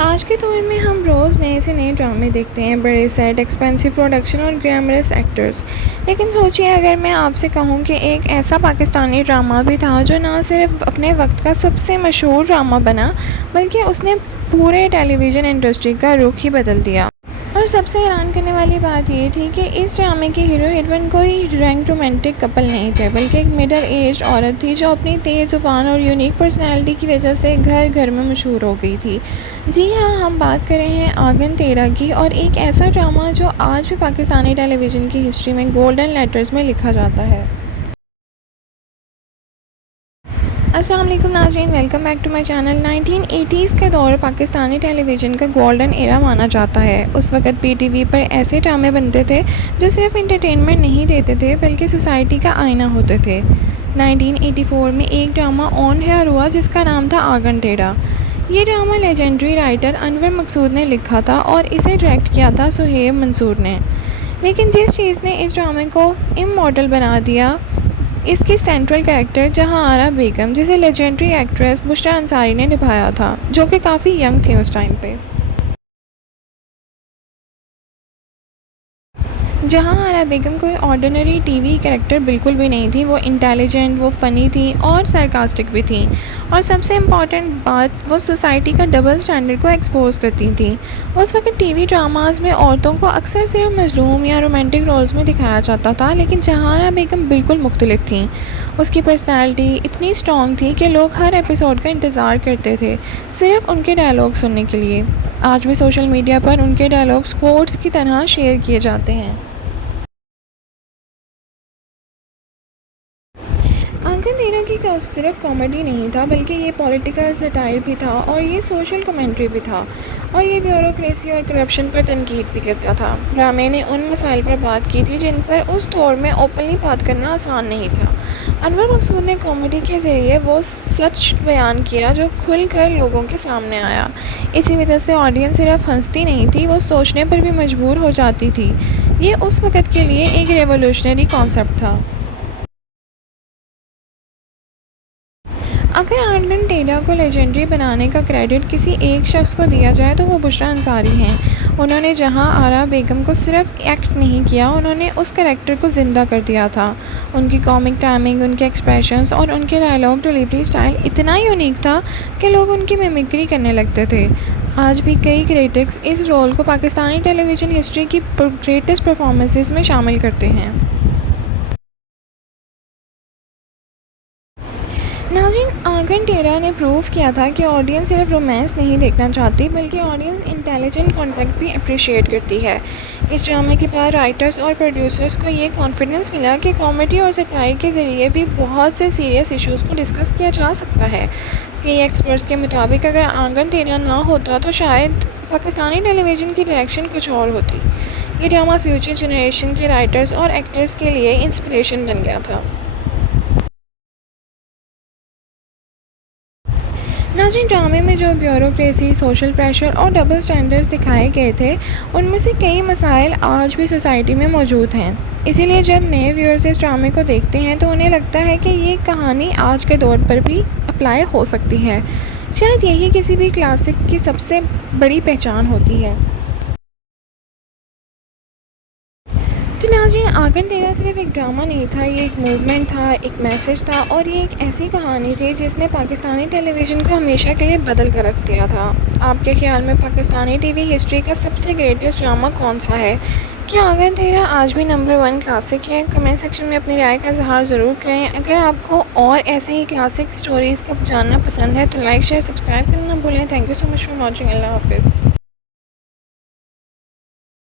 आज के दौर में हम रोज़ नए से नए ड्रामे देखते हैं, बड़े सेट, एक्सपेंसिव प्रोडक्शन और ग्लैमरस एक्टर्स। लेकिन सोचिए, अगर मैं आपसे कहूँ कि एक ऐसा पाकिस्तानी ड्रामा भी था जो ना सिर्फ अपने वक्त का सबसे मशहूर ड्रामा बना, बल्कि उसने पूरे टेलीविज़न इंडस्ट्री का रुख ही बदल दिया। और सबसे हैरान करने वाली बात ये थी कि इस ड्रामे के हीरो हीरोइन कोई रैंक रोमांटिक कपल नहीं थे, बल्कि एक मिडल एज औरत थी जो अपनी तेज़ ज़ुबान और यूनिक पर्सनैलिटी की वजह से घर घर में मशहूर हो गई थी। जी हाँ, हम बात कर रहे हैं आंगन टेढ़ा की, और एक ऐसा ड्रामा जो आज भी पाकिस्तानी टेलीविज़न की हिस्ट्री में गोल्डन लेटर्स में लिखा जाता है। अस्सलाम वालेकुम नाज़रीन, welcome back to my channel. 1980s के दौर पाकिस्तानी टेलीविज़न का गोल्डन एरा माना जाता है। उस वक़्त पीटीवी पर ऐसे ड्रामे बनते थे जो सिर्फ एंटरटेनमेंट नहीं देते थे, बल्कि सोसाइटी का आईना होते थे। 1984 में एक ड्रामा ऑन एयर हुआ जिसका नाम था आंगन टेढ़ा। ये ड्रामा लेजेंडरी राइटर अनवर मकसूद ने लिखा था और इसे डायरेक्ट किया था सुहेब मंसूर ने। लेकिन जिस चीज़ ने इस ड्रामे को इमॉर्टल बना दिया, इसकी सेंट्रल कैरेक्टर जहांआरा बेगम, जिसे लेजेंडरी एक्ट्रेस बुशरा अंसारी ने निभाया था, जो कि काफ़ी यंग थी उस टाइम पे। जहांआरा बेगम कोई ऑर्डिनरी टीवी कैरेक्टर बिल्कुल भी नहीं थी। वो इंटेलिजेंट, वो फ़नी थी और सरकास्टिक भी थी। और सबसे इम्पॉर्टेंट बात, वो सोसाइटी का डबल स्टैंडर्ड को एक्सपोज करती थी। उस वक्त टीवी ड्रामास में औरतों को अक्सर सिर्फ मजलूम या रोमांटिक रोल्स में दिखाया जाता था, लेकिन जहांआरा बेगम बिल्कुल मुख्तलिफ थी। उसकी पर्सनैलिटी इतनी स्ट्रॉन्ग थी कि लोग हर एपिसोड का इंतज़ार करते थे, सिर्फ उनके डायलॉग सुनने के लिए। आज भी सोशल मीडिया पर उनके डायलॉग्स कोट्स की तरह शेयर किए जाते हैं। आंगन टेढ़ा की का सिर्फ कॉमेडी नहीं था, बल्कि ये पॉलिटिकल सटायर भी था, और ये सोशल कमेंट्री भी था, और ये ब्यूरोक्रेसी और करप्शन पर तनकीद भी करता था। ड्रामे ने उन मसाइल पर बात की थी जिन पर उस दौर में ओपनली बात करना आसान नहीं था। अनवर मकसूद ने कॉमेडी के ज़रिए वो सच बयान किया जो खुल कर लोगों के सामने आया। इसी वजह से ऑडियंस सिर्फ हंसती नहीं थी, वो सोचने पर भी मजबूर हो जाती थी। ये उस वक़्त के लिए एक रेवोल्यूशनरी कॉन्सेप्ट था। अगर आंगन टेढ़ा को लेजेंडरी बनाने का क्रेडिट किसी एक शख्स को दिया जाए तो वो बुशरा अंसारी हैं। उन्होंने जहांआरा बेगम को सिर्फ एक्ट नहीं किया, उन्होंने उस कैरेक्टर को ज़िंदा कर दिया था। उनकी कॉमिक टाइमिंग, उनके एक्सप्रेशंस और उनके डायलॉग डिलीवरी स्टाइल इतना यूनिक था कि लोग उनकी मिमिक्री करने लगते थे। आज भी कई क्रिटिक्स इस रोल को पाकिस्तानी टेलीविज़न हिस्ट्री की ग्रेटेस्ट परफॉर्मेंसेस में शामिल करते हैं। नाज़रीन, आंगन टेढ़ा ने प्रूव किया था कि ऑडियंस सिर्फ रोमांस नहीं देखना चाहती, बल्कि ऑडियंस इंटेलिजेंट कंटेंट भी अप्रिशिएट करती है। इस ड्रामे के बाद राइटर्स और प्रोड्यूसर्स को ये कॉन्फिडेंस मिला कि कॉमेडी और सटायर के ज़रिए भी बहुत से सीरियस इश्यूज़ को डिस्कस किया जा सकता है। कई एक्सपर्ट्स के मुताबिक अगर आंगन टेढ़ा ना होता तो शायद पाकिस्तानी टेलीविज़न की डायरेक्शन कुछ और होती। ये ड्रामा फ्यूचर जनरेशन के राइटर्स और एक्टर्स के लिए इंस्पिरेशन बन गया था। नाज़रीन, ड्रामे में जो ब्यूरोक्रेसी, सोशल प्रेशर और डबल स्टैंडर्ड्स दिखाए गए थे, उनमें से कई मसाइल आज भी सोसाइटी में मौजूद हैं। इसीलिए जब नए व्यूअर्स इस ड्रामे को देखते हैं तो उन्हें लगता है कि ये कहानी आज के दौर पर भी अप्लाई हो सकती है। शायद यही किसी भी क्लासिक की सबसे बड़ी पहचान होती है। तो नाज़रीन, आंगन टेढ़ा सिर्फ एक ड्रामा नहीं था, ये एक मूवमेंट था, एक मैसेज था, और ये एक ऐसी कहानी थी जिसने पाकिस्तानी टेलीविज़न को हमेशा के लिए बदल कर रख दिया था। आपके ख़्याल में पाकिस्तानी टीवी हिस्ट्री का सबसे ग्रेटेस्ट ड्रामा कौन सा है? क्या आंगन टेढ़ा आज भी नंबर 1 क्लासिक है? कमेंट सेक्शन में अपनी राय का इज़हार ज़रूर करें। अगर आपको और ऐसे ही क्लासिक स्टोरीज़ को जानना पसंद है तो लाइक, शेयर, सब्सक्राइब करना ना भूलें। Thank you so much for watching. अल्लाह हाफ़िज़।